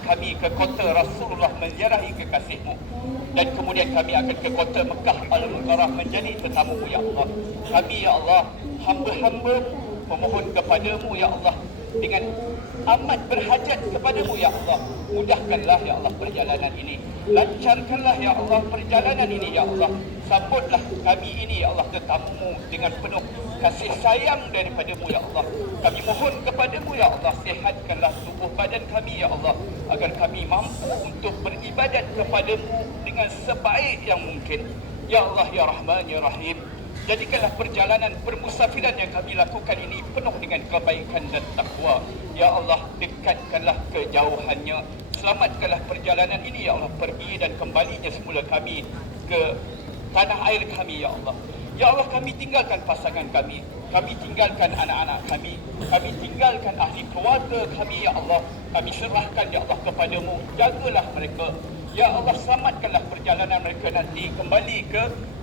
kami ke kota Rasulullah menziarahi kekasihmu. Dan kemudian kami akan ke kota Mekah Al-Mukarrah menjadi tetamu ya Allah. Kami ya Allah hamba-hamba memohon kepadamu ya Allah dengan amat berhajat kepadamu ya Allah. Mudahkanlah ya Allah perjalanan ini. Lancarkanlah ya Allah perjalanan ini ya Allah. Sambutlah kami ini ya Allah tetamu dengan penuh kasih sayang daripadamu ya Allah. Kami mohon kepadamu ya Allah sihatkanlah tubuh badan kami ya Allah agar kami mampu untuk beribadat kepadamu dengan sebaik yang mungkin. Ya Allah ya Rahman ya Rahim Jadikanlah perjalanan permusafiran yang kami lakukan ini penuh dengan kebaikan dan takwa. Ya Allah, dekatkanlah kejauhannya. Selamatkanlah perjalanan ini, Ya Allah. Pergi dan kembalinya semula kami ke tanah air kami, Ya Allah. Ya Allah, kami tinggalkan pasangan kami. Kami tinggalkan anak-anak kami. Kami tinggalkan ahli keluarga kami, Ya Allah. Kami serahkan, Ya Allah, kepadamu. Jagalah mereka. Ya Allah, selamatkanlah perjalanan mereka nanti. Kembali ke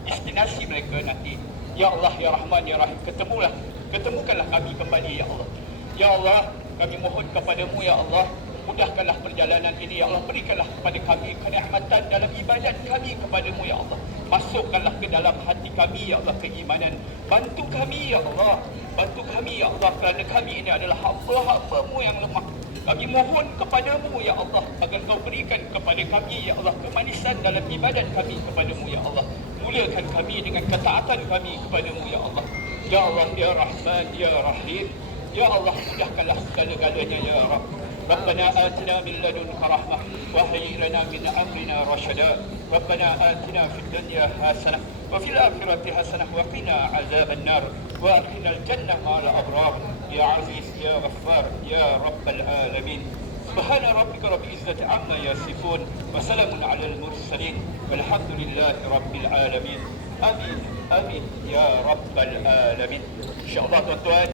destinasi mereka nanti. Ya Allah, Ya Rahman, Ya Rahim, ketemulah. Ketemukanlah kami kembali, Ya Allah. Ya Allah, kami mohon kepadamu, Ya Allah. Mudahkanlah perjalanan ini, Ya Allah. Berikanlah kepada kami kenikmatan dalam ibadat kami kepadamu, Ya Allah. Masukkanlah ke dalam hati kami, Ya Allah, keimanan. Bantu kami, Ya Allah. Bantu kami, Ya Allah, kerana kami ini adalah hamba-hambamu yang lemah. Kami mohon kepadamu, Ya Allah, agar kau berikan kepada kami, Ya Allah, kemanisan dalam ibadat kami kepadamu, Ya Allah. Muliakan kami dengan ketaatan kami kepadamu, Ya Allah. Ya Allah, Ya Rahman, Ya Rahim. Ya Allah, mudahkanlah segala-galanya, Ya Rabb. ربنا آتنا من لدنك رحمة وهيئ لنا من أمرنا رشدا. ربنا آتنا في الدنيا حسنة وفي الآخرة حسنة وقنا عذاب النار. وأدخلنا الجنة مع الأبرار. يا عزيز يا غفار يا رب العالمين. سبحان ربك رب العزة عما يصفون وسلام على المرسلين. والحمد لله رب العالمين. آمين آمين يا رب العالمين. إن شاء الله tuan-tuan